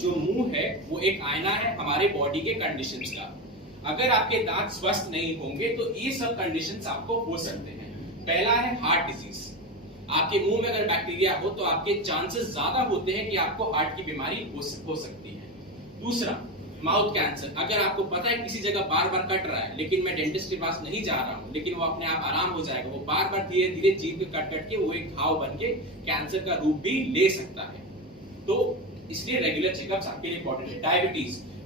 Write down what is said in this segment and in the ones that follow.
जो मुंह है वो एक आईना है हमारे बॉडी के कंडीशंस का। अगर आपके दांत स्वस्थ नहीं होंगे तो ये सब कंडीशंस आपको हो सकते हैं। पहला है हार्ट डिजीज। आपके मुंह में अगर बैक्टीरिया हो तो आपके चांसेस ज्यादा होते हैं कि आपको हार्ट की बीमारी हो सकती है। दूसरा, माउथ कैंसर। अगर आपको पता है किसी जगह बार बार कट रहा है लेकिन मैं डेंटिस्ट के पास नहीं जा रहा हूँ, लेकिन वो अपने आप आराम हो जाएगा, वो बार बार धीरे धीरे जीभ पे कट कट के वो एक घाव बन के कैंसर का रूप भी ले सकता है। तो इसलिए रेगुलर चेकअप्स आपके लिए इंपॉर्टेंट है।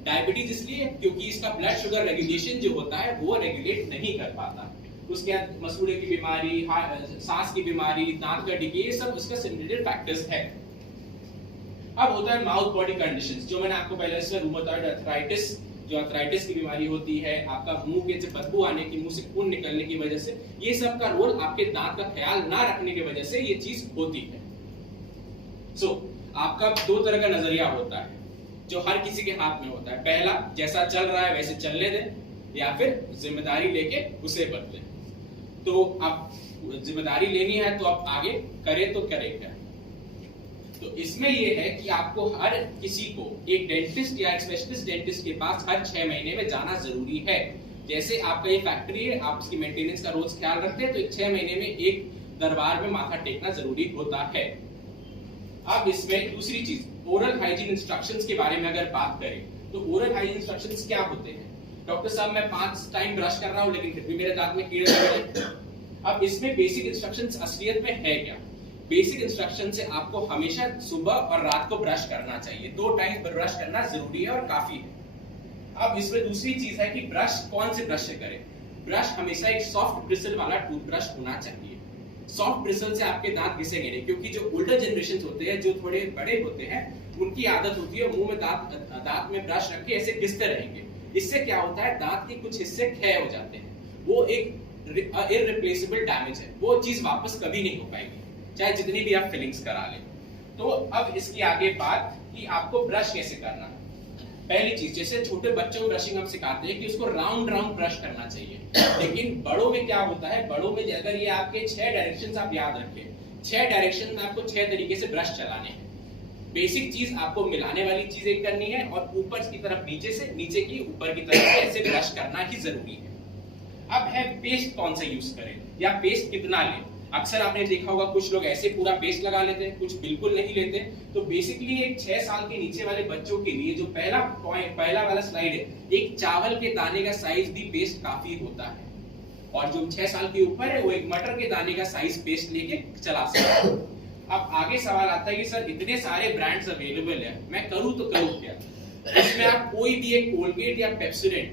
डायबिटीज इसलिए क्योंकि इसका ब्लड शुगर रेगुलेशन जो होता है वो रेगुलेट नहीं कर पाता। उसके बाद मसूड़े की बीमारी, सांस की बीमारी, दांत का डिके, ये सब उसका सिम्युलेटेड फैक्टर्स है। अब होता है माउथ बॉडी कंडीशंस, जो मैंने आपको पहले इसमें रूमेटॉइड अर्थराइटिस, जो अर्थराइटिस की बीमारी होती है, आपका मुंह के से बदबू आने की, मुंह से खून निकलने की वजह से, ये सब का रोल आपके दांत का ख्याल ना रखने की वजह से ये चीज होती है। आपका दो तरह का नजरिया होता है जो हर किसी के हाथ में होता है। पहला, जैसा चल रहा है वैसे चलने दें, या फिर जिम्मेदारी लेके उसे बदलें। तो आप जिम्मेदारी लेनी है तो आप आगे करें तो करें क्या। तो इसमें यह है कि आपको हर किसी को एक डेंटिस्ट या एक स्पेशलिस्ट डेंटिस्ट के पास हर 6 महीने में जाना जरूरी है। जैसे आपका ये फैक्ट्री है, आप इसकी मेंटेनेंस का रोज ख्याल रखते हैं, तो 6 महीने में एक दरबार में माथा टेकना जरूरी होता है। अब इसमें दूसरी चीज, ओरल हाइजीन इंस्ट्रक्शंस के बारे में अगर बात करें तो ओरल हाइजीन इंस्ट्रक्शंस क्या होते हैं? डॉक्टर साहब, मैं 5 टाइम ब्रश कर रहा हूं लेकिन फिर भी मेरे दांत में कीड़े लग रहे हैं। अब इसमें बेसिक इंस्ट्रक्शंस असलियत में है क्या? बेसिक इंस्ट्रक्शन से आपको हमेशा सुबह और रात को ब्रश करना चाहिए। 2 टाइम ब्रश करना जरूरी है और काफी है। अब इसमें दूसरी चीज है कि ब्रश कौन से ब्रश से करें। ब्रश हमेशा एक सॉफ्ट ब्रिसल वाला टूथब्रश होना चाहिए। सॉफ्ट ब्रिसल से आपके दांत घिसेंगे नहीं, क्योंकि जो ओल्डर जनरेशन होते हैं, जो थोड़े बड़े होते हैं, उनकी आदत होती है मुंह में दांत में ब्रश रख के ऐसे घिसते रहेंगे। इससे क्या होता है, दांत के कुछ हिस्से क्षय हो जाते हैं। वो एक इररिप्लेसेबल डैमेज है, वो चीज वापस कभी नहीं हो पाएगी चाहे जितनी भी आप फिलिंग्स करा लें। तो अब इसकी आगे बात कि आपको ब्रश कैसे करना है। पहली चीज, जैसे छोटे बच्चों को ब्रशिंग हम सिखाते हैं कि उसको राउंड राउंड ब्रश करना चाहिए, लेकिन बड़ों में क्या होता है, बड़ों में अगर ये आपके 6 डायरेक्शंस आप याद रखें, 6 डायरेक्शन में आपको 6 तरीके से ब्रश चलाने हैं। बेसिक चीज आपको मिलाने वाली चीज एक करनी है और ऊपर की तरफ नीचे से, नीचे की ऊपर की तरफ से ऐसे ब्रश करना ही जरूरी है। अब है पेस्ट कौन सा यूज करें या पेस्ट कितना लें। अक्सर आपने देखा होगा कुछ लोग ऐसे पूरा पेस्ट लगा लेते हैं, कुछ बिल्कुल नहीं लेते। तो बेसिकली एक 6 साल के नीचे वाले बच्चों के लिए जो पहला वाला स्लाइड है, एक चावल के दाने का साइज भी पेस्ट काफी होता है, और जो 6 साल के ऊपर है वो एक मटर के दाने का साइज पेस्ट लेके चला सकता है। अब आगे सवाल आता है कि सर इतने सारे ब्रांड्स अवेलेबल है, मैं करूं तो करूं क्या। इसमें आप कोई भी एक कोलगेट या पेप्सोडेंट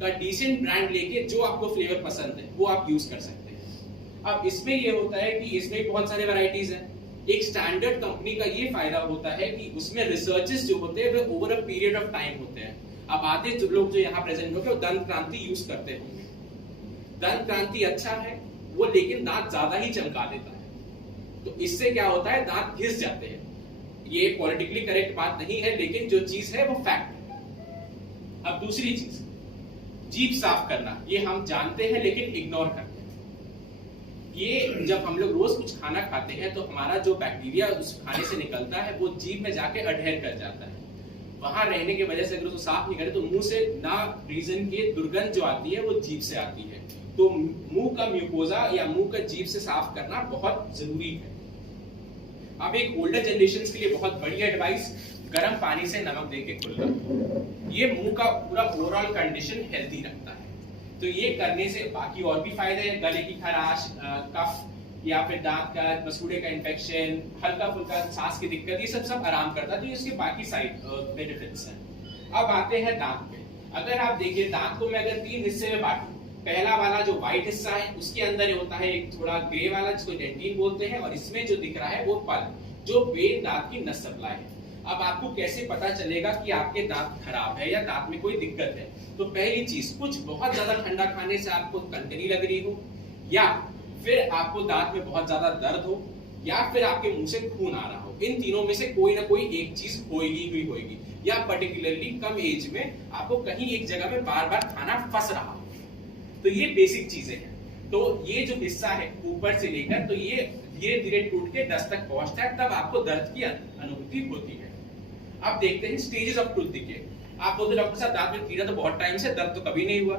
का डिसेंट ब्रांड लेके जो आपको फ्लेवर पसंद है वो आप यूज कर सकते हैं। अब इसमें ये होता है कि इसमें बहुत सारे वैरायटीज हैं। एक स्टैंडर्ड कंपनी का ये फायदा होता है कि उसमें रिसर्चेस जो होते हैं वो over a period of time होते हैं। अब आधे जो लोग जो यहाँ प्रेजेंट होंगे वो दंत क्रांति यूज करते होंगे। दंत क्रांति अच्छा है वो, लेकिन दांत ज्यादा ही चमका देता है। तो इससे क्या होता है, दांत घिस जाते हैं। ये पॉलिटिकली करेक्ट बात नहीं है, लेकिन जो चीज है वो फैक्ट है। अब दूसरी चीज, जीभ साफ करना, ये हम जानते हैं लेकिन इग्नोर करते हैं। ये जब हम लोग रोज कुछ खाना खाते हैं तो हमारा जो बैक्टीरिया उस खाने से निकलता है वो जीभ में जाके अडहेर कर जाता है। वहां रहने की वजह से अगर उसको साफ नहीं करें तो मुंह से ना रीजन की दुर्गंध जो आती है वो जीभ से आती है। तो मुंह का म्यूकोजा या मुंह का जीभ से साफ करना बहुत जरूरी है। अब एक ओल्डर जनरेशन के लिए बहुत बड़ी एडवाइस, गर्म पानी से नमक दे के कुल्ला। ये मुंह का पूरा ओवरऑल कंडीशन हेल्दी रखता है। तो ये करने से बाकी और भी फायदे हैं, गले की खराश, कफ या फिर दांत का, मसूड़े का इन्फेक्शन, हल्का फुल्का सांस की दिक्कत, ये सब आराम करता है। तो इसके बाकी साइड बेनिफिट्स हैं। अब आते हैं दांत पे। अगर आप देखिए दांत को मैं अगर 3 हिस्से में बांटूं, पहला वाला जो व्हाइट हिस्सा है उसके अंदर होता है एक थोड़ा ग्रे वाला जिसको डेंटिन बोलते हैं, और इसमें जो दिख रहा है वो पल, जो मेन दांत की नस सप्लाई है। अब आपको कैसे पता चलेगा कि आपके दांत खराब है या दांत में कोई दिक्कत है? तो पहली चीज, कुछ बहुत ज्यादा ठंडा खाने से आपको कनकनी लग रही हो, या फिर आपको दांत में बहुत ज्यादा दर्द हो, या फिर आपके मुंह से खून आ रहा हो। इन तीनों में से कोई ना कोई एक चीज होएगी, या पर्टिकुलरली कम एज में आपको कहीं एक जगह में बार बार खाना फंस रहा हो। तो ये बेसिक चीजें हैं। तो ये जो हिस्सा है ऊपर से लेकर, तो ये धीरे धीरे टूट के 10 तक पहुंचता है, तब आपको दर्द की अनुभूति होती है। अब देखते हैं स्टेजेस ऑफ टूथ डिके। आप बोलते डॉक्टर साहब दांत में कीड़ा तो बहुत टाइम से, दर्द तो कभी नहीं हुआ,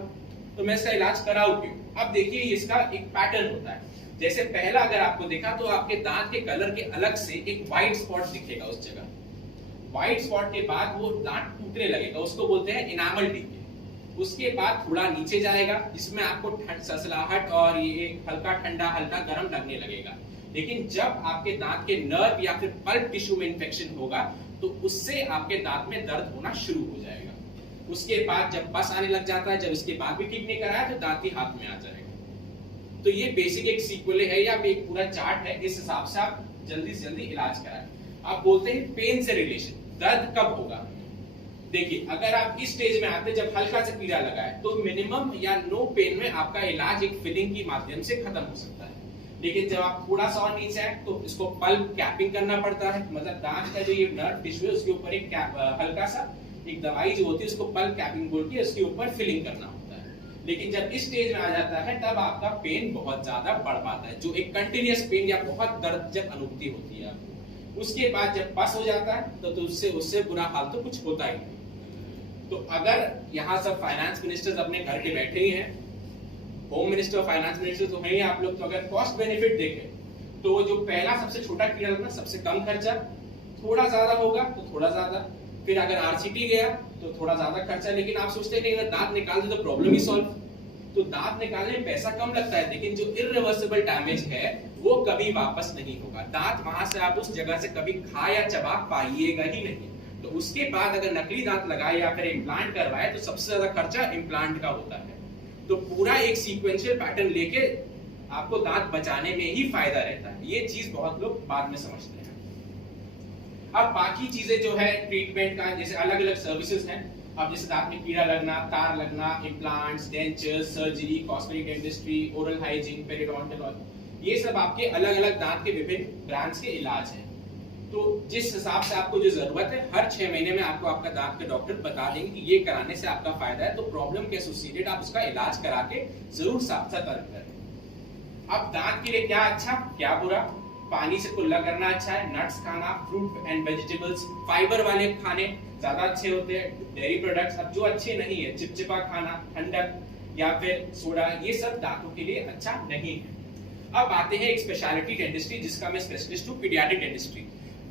तो मैं इसका इलाज कराऊं क्यों? अब देखिए इसका एक पैटर्न होता है। जैसे पहला अगर आपको देखा तो आपके दांत के कलर के अलग से एक व्हाइट स्पॉट दिखेगा उस जगह। व्हाइट स्पॉट के बाद वो दांत टूटने लगेगा, उसको बोलते हैं इनामल डिके। उसके बाद थोड़ा नीचे जाएगा, जिसमें आपको ससलाहट और ये हल्का ठंडा हल्का गर्म लगने लगेगा। लेकिन जब आपके दांत के नर्व या फिर पल्प टिश्यू में इंफेक्शन होगा तो उससे आपके दांत में दर्द होना शुरू हो जाएगा। उसके बाद जब पस आने लग जाता है, जब इसके बाद भी ठीक नहीं कराया तो दांत ही हाथ में आ जाएगा। तो ये बेसिक एक सीक्वेल है या एक पूरा चार्ट है, इस हिसाब से आप जल्दी से जल्दी इलाज कराएं। आप बोलते हैं पेन से रिलेशन, दर्द कब होगा? देखिए अगर आप इस स्टेज में आते जब हल्का सा कीड़ा लगा है तो मिनिमम या नो पेन में आपका इलाज एक फिलिंग के माध्यम से खत्म हो सकता है। लेकिन जब आप थोड़ा सा और नीचे आए तो इसको पल्प कैपिंग करना पड़ता है, मतलब दांत का जो ये नर्व टिश्यू है उसके ऊपर एक हल्का सा एक दवाई जो होती है उसको पल्प कैपिंग बोल के उसके ऊपर फिलिंग करना होता है। लेकिन जब इस स्टेज में आ जाता है तब आपका पेन बहुत ज्यादा बढ़ पाता है, जो एक कंटिन्यूअस पेन या बहुत दर्द जब अनुभूति होती है आपको। उसके बाद जब पास हो जाता है तो उससे बुरा हाल तो कुछ होता ही नहीं। तो अगर यहाँ सब फाइनेंस मिनिस्टर्स अपने घर के बैठे ही हैं, होम मिनिस्टर और फाइनेंस मिनिस्टर तो हैं आप लोग, तो अगर कॉस्ट बेनिफिट देखें तो जो पहला सबसे छोटा कीड़ा लगना सबसे कम खर्चा, थोड़ा ज्यादा होगा तो थोड़ा ज्यादा, फिर अगर आरसीटी गया तो थोड़ा ज्यादा खर्चा। लेकिन आप सोचते हैं कि अगर दांत निकाल दे तो प्रॉब्लम ही सॉल्व। तो दांत निकालने में पैसा कम लगता है, लेकिन जो इरिवर्सिबल डैमेज है वो कभी वापस नहीं होगा। दांत वहां से आप उस जगह से कभी खा या चबा पाइएगा ही नहीं। तो उसके बाद अगर नकली दांत लगाए या फिर इम्प्लांट करवाए तो सबसे ज्यादा खर्चा इम्प्लांट का होता है। तो पूरा एक सीक्वेंशियल पैटर्न लेके आपको दांत बचाने में ही फायदा रहता है। ये चीज बहुत लोग बाद में समझते हैं। अब बाकी चीजें जो है ट्रीटमेंट का, जैसे अलग अलग सर्विसेज हैं। अब जैसे दांत में कीड़ा लगना, तार लगना, implants, dentures, surgery, cosmetic dentistry, oral hygiene, periodontal, ये सब आपके अलग अलग दांत के विभिन्न ब्रांड्स के इलाज हैं। तो जिस हिसाब से आपको जो जरूरत है हर 6 महीने में आपको आपका दांत का डॉक्टर बता देंगे कि ये कराने से आपका फायदा है, तो प्रॉब्लम के एसोसिएटेड आप उसका इलाज करा के जरूर सतर्क करें। अब दांत के लिए क्या अच्छा क्या बुरा? पानी से कुल्ला करना अच्छा है, नट्स खाना, फ्रूट एंड वेजिटेबल्स, फाइबर वाले खाने ज्यादा अच्छे होते हैं। डेयरी प्रोडक्ट्स अब जो अच्छे नहीं है, चिपचिपा खाना, ठंडक या फिर सोडा, ये सब दांतों के लिए अच्छा नहीं है। अब आते हैं एक स्पेशलिटी डेंटिस्ट्री जिसका मैं स्पेशलिस्ट हूँ, पीडियाट्रिक डेंटिस्ट्री।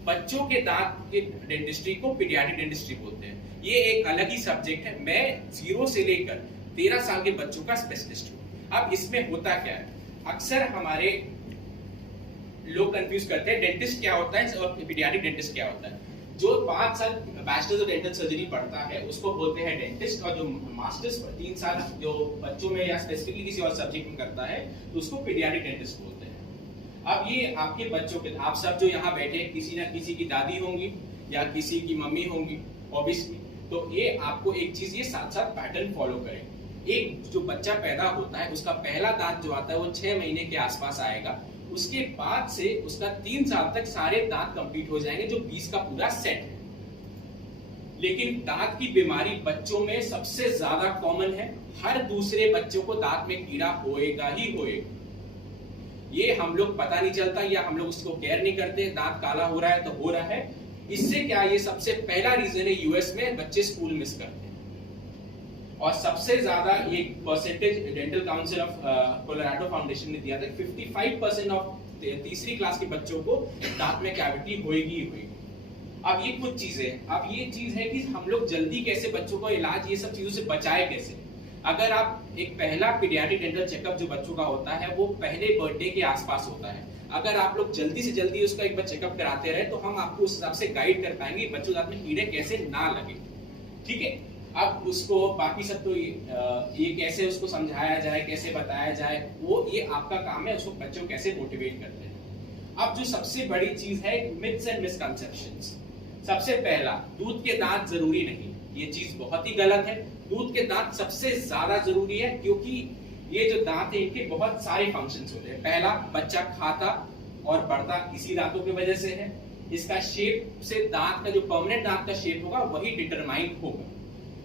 बच्चों के दांत के डेंटिस्ट्री को पीडियाट्रिक डेंटिस्ट्री बोलते हैं। ये एक अलग ही सब्जेक्ट है। मैं 0 से लेकर 13 साल के बच्चों का स्पेशलिस्ट हूँ। अब इसमें होता क्या है, अक्सर हमारे लोग कंफ्यूज करते हैं डेंटिस्ट क्या होता है और पीडियाट्रिक डेंटिस्ट क्या होता है। जो 5 साल बैचलर्स ऑफ डेंटल सर्जरी पढ़ता है उसको बोलते हैं डेंटिस्ट, और जो मास्टर्स 3 साल जो बच्चों में या स्पेसिफिकली किसी और सब्जेक्ट में करता है तो उसको पीडियाट्रिक डेंटिस्ट बोलते हैं। अब ये आपके बच्चों के, आप सब जो यहाँ बैठे किसी ना किसी की दादी होंगी या किसी की मम्मी होंगी ऑब्वियसली, तो ये आपको एक चीज ये साथ साथ पैटर्न फॉलो करें। एक जो बच्चा पैदा होता है उसका पहला दांत जो आता है वो 6 महीने के आसपास आएगा। उसके बाद से उसका 3 साल तक सारे दांत कंप्लीट हो जाएंगे, जो 20 का पूरा सेट है। लेकिन दांत की बीमारी बच्चों में सबसे ज्यादा कॉमन है। हर दूसरे बच्चों को दांत में कीड़ा होएगा ही होएगा। ये हम लोग पता नहीं चलता या हम लोग उसको केयर नहीं करते, दांत काला हो रहा है तो हो रहा है। इससे क्या, ये सबसे पहला रीजन है यूएस में बच्चे स्कूल मिस करते हैं। और सबसे ज्यादा ये percentage dental council of Colorado foundation ने दिया था, 55% ऑफ तीसरी क्लास के बच्चों को दांत में कैविटी होएगी ही होएगी। अब ये कुछ चीजें, अब ये चीज है कि हम लोग जल्दी कैसे बच्चों को इलाज ये सब चीजों से बचाए कैसे। अगर आप एक पहला पीडियाट्रिक डेंटल चेकअप जो बच्चों का होता है वो पहले बर्थडे के आसपास होता है। अगर आप लोग जल्दी से जल्दी उसका एक बार चेकअप कराते रहे तो हम आपको उस हिसाब से गाइड कर पाएंगे बच्चों दांत में कीड़े कैसे ना लगे। ठीक है, अब उसको बाकी सब तो ये कैसे उसको समझाया जाए, कैसे बताया जाए, वो ये आपका काम है। उसको बच्चों कैसे मोटिवेट करते हैं। अब जो सबसे बड़ी चीज है मिथ्स एंड मिसकंसेप्शंस। सबसे पहला, दूध के दांत जरूरी नहीं, ये चीज बहुत ही गलत है। दूध के दांत सबसे ज्यादा जरूरी है क्योंकि ये जो दांत है इनके बहुत सारे फंक्शंस होते हैं। पहला, बच्चा खाता और बढ़ता इसी दांतों की वजह से है। इसका शेप से दांत का जो परमानेंट दांत का शेप होगा वही डिटरमाइन होगा।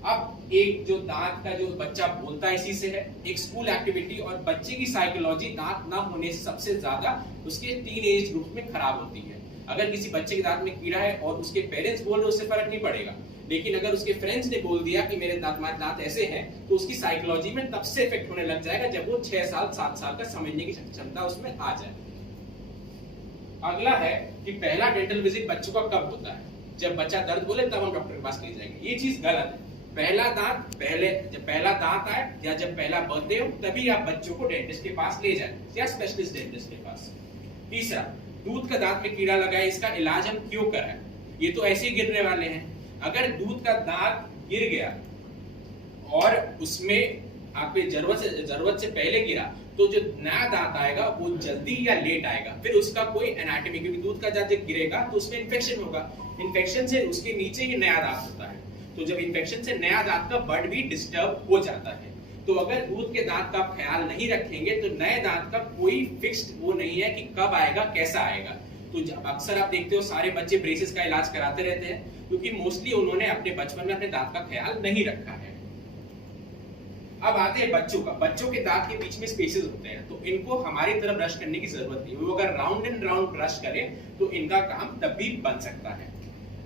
अब एक जो दांत का जो बच्चा बोलता है इसी से है। एक स्कूल एक्टिविटी और बच्चे की साइकोलॉजी दांत ना होने से सबसे ज्यादा उसके टीन एज ग्रुप में खराब होती है। अगर किसी बच्चे के दांत में कीड़ा है और उसके पेरेंट्स बोल रहे उससे फर्क नहीं पड़ेगा, लेकिन अगर उसके फ्रेंड्स ने बोल दिया कि मेरे दांत ऐसे हैं, तो उसकी साइकोलॉजी में तब से इफेक्ट होने लग जाएगा जब वो 6 साल 7 साल का समझने की क्षमता उसमें आ जाए। अगला है कि पहला डेंटल विजिट बच्चों का कब होता है? जब बच्चा दर्द बोले तब हम डॉक्टर के पास ले जाएंगे। ये चीज गलत है। जब पहला दांत आए या जब पहला बर्थडे हो तभी आप बच्चों को डेंटिस्ट के पास ले जाएं या स्पेशलिस्ट डेंटिस्ट के पास। तीसरा, दूध का दांत में कीड़ा लगा है, इसका इलाज हम क्यों कराएं? ये तो ऐसे ही गिरने वाले हैं। अगर दूध का दांत गिर गया और उसमें आपके जरूरत से पहले गिरा, तो जो नया दांत आएगा वो जल्दी या लेट आएगा। फिर उसका कोई एनाटॉमी, क्योंकि दूध का दांत जब गिरेगा तो उसमें इन्फेक्शन होगा, इन्फेक्शन से उसके नीचे ही नया दांत होता है। तो जब इन्फेक्शन से नया दांत का बड भी डिस्टर्ब हो जाता है। तो अगर दूध के दांत का आप ख्याल नहीं रखेंगे तो नए दांत का कोई फिक्स्ड वो नहीं है कि कब आएगा, कैसा आएगा। तो अक्सर आप देखते हो सारे बच्चे ब्रेसेस का इलाज कराते रहते हैं, क्योंकि मोस्टली उन्होंने अपने बचपन में अपने दांत का ख्याल नहीं रखा है। अब आते हैं बच्चों के दांत के बीच में स्पेसेस होते हैं, तो इनको हमारी तरफ ब्रश करने की जरूरत नहीं है। वो अगर राउंड एंड राउंड ब्रश करें तो इनका काम तब भी बन सकता है।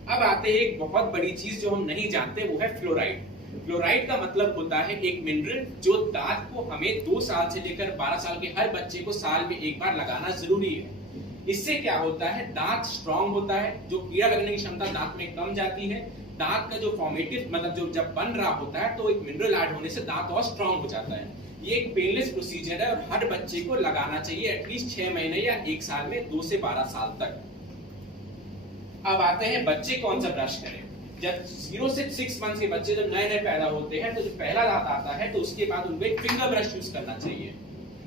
अब आते हैं एक बहुत बड़ी चीज जो हम नहीं जानते, वो है फ्लोराइड। फ्लोराइड का मतलब होता है एक मिनरल जो दांत को हमें 2 साल से लेकर 12 साल के हर बच्चे को साल में एक बार लगाना जरूरी है। इससे क्या होता है, दांत स्ट्रांग होता है, जो कीड़ा लगने की क्षमता दांत में कम जाती है। दांत का जो फॉर्मेटिव मतलब जो जब बन रहा होता है तो एक मिनरल ऐड होने से दांत और स्ट्रांग हो जाता है। ये एक पेनलेस प्रोसीजर है और हर बच्चे को लगाना चाहिए एटलीस्ट 6 महीने या 1 साल में 2 से 12 साल तक। अब आते हैं बच्चे कौन सा ब्रश करें। जब 0 से 6 मंथ के बच्चे जब नए पैदा होते हैं तो जो पहला दांत आता है तो उसके बाद उनको एक फिंगर ब्रश यूज करना चाहिए।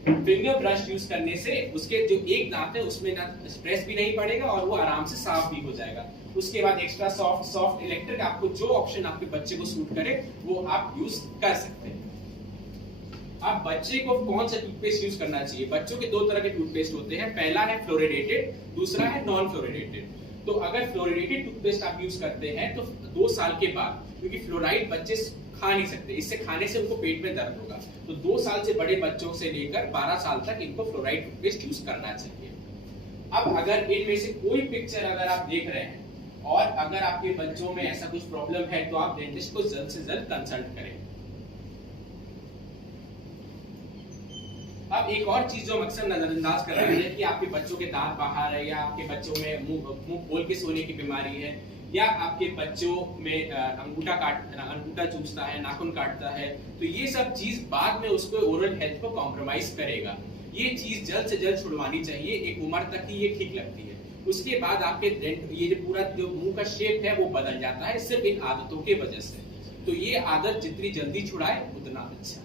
फिंगर ब्रश यूज करने से उसके जो एक दांत है उसमें ना स्ट्रेस भी नहीं पड़ेगा और वो आराम से साफ भी हो जाएगा। उसके बाद एक्स्ट्रा सॉफ्ट इलेक्ट्रिक, आपको जो ऑप्शन आपके बच्चे को सूट करे वो आप यूज कर सकते हैं। अब बच्चे को कौन सा टूथपेस्ट यूज करना चाहिए? बच्चों के 2 तरह के टूथपेस्ट होते हैं, पहला है फ्लोरिडेटेड, दूसरा है नॉन फ्लोरिडेटेड। तो अगर फ्लोरिडेटेड टूथपेस्ट आप यूज करते हैं तो 2 साल के बाद, क्योंकि फ्लोराइड बच्चे खा नहीं सकते, इससे खाने से उनको पेट में दर्द होगा, तो 2 साल से बड़े बच्चों से लेकर 12 साल तक इनको फ्लोराइड टूथपेस्ट यूज करना चाहिए। अब अगर इनमें से कोई पिक्चर अगर आप देख रहे हैं और अगर आपके बच्चों में ऐसा कुछ प्रॉब्लम है तो आप डेंटिस्ट को जल्द से जल्द कंसल्ट करें। अब एक और चीज जो हम अक्सर नजरअंदाज कर रहे हैं कि आपके बच्चों के दांत बाहर है या आपके बच्चों में मुंह खोल के सोने की बीमारी है या आपके बच्चों में अंगूठा चूसता है, नाखून काटता है, तो ये सब चीज बाद में उसको ओरल हेल्थ को कॉम्प्रोमाइज करेगा। ये चीज जल्द से जल्द छुड़वानी चाहिए। एक उम्र तक ही ये ठीक लगती है, उसके बाद आपके ये जो पूरा जो मुंह का शेप है वो बदल जाता है सिर्फ इन आदतों के वजह से। तो ये आदत जितनी जल्दी छुड़ाए उतना अच्छा।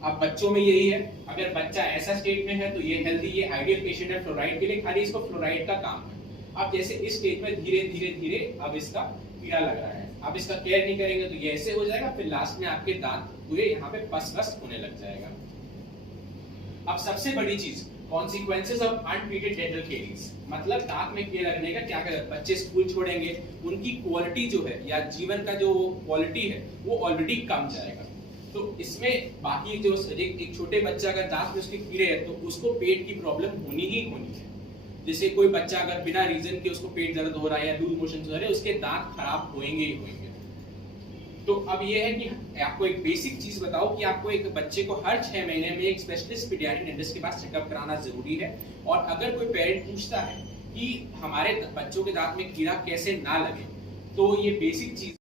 अब बच्चों में यही है, अगर बच्चा ऐसा स्टेट में है तो ये हेल्दी, ये आइडियल पेशेंट है फ्लोराइड के लिए, खाली इसको फ्लोराइड का काम है। अब जैसे इस स्टेज में धीरे धीरे धीरे अब इसका कीड़ा लग रहा है, अब इसका केयर नहीं करेंगे तो ये ऐसे हो जाएगा, फिर लास्ट में आपके दांत पूरे यहाँ पे पस होने लग जाएगा। अब सबसे बड़ी चीज, consequences of untreated dental caries, मतलब दांत में कीड़ा लगने का क्या करें। बच्चे स्कूल छोड़ेंगे, उनकी क्वालिटी जो है या जीवन का जो क्वालिटी है वो ऑलरेडी कम जाएगा। तो इसमें बाकी जो एक छोटे बच्चा अगर दांत में उसके कीड़े हैं तो उसको पेट की प्रॉब्लम होनी ही होनी है। जैसे कोई बच्चा अगर बिना रीजन के उसको पेट दर्द हो रहा है या लूज मोशन हो रहे हैं, उसके दांत खराब होंगे ही होंगे। तो अब ये है कि आपको एक बेसिक चीज बताओ कि आपको एक बच्चे को हर 6 महीने में एक स्पेशलिस्ट पीडियाट्रिक डेंटिस्ट के पास चेकअप कराना जरूरी है। और अगर कोई पेरेंट पूछता है कि हमारे बच्चों के दांत में कीड़ा कैसे ना लगे, तो ये बेसिक चीज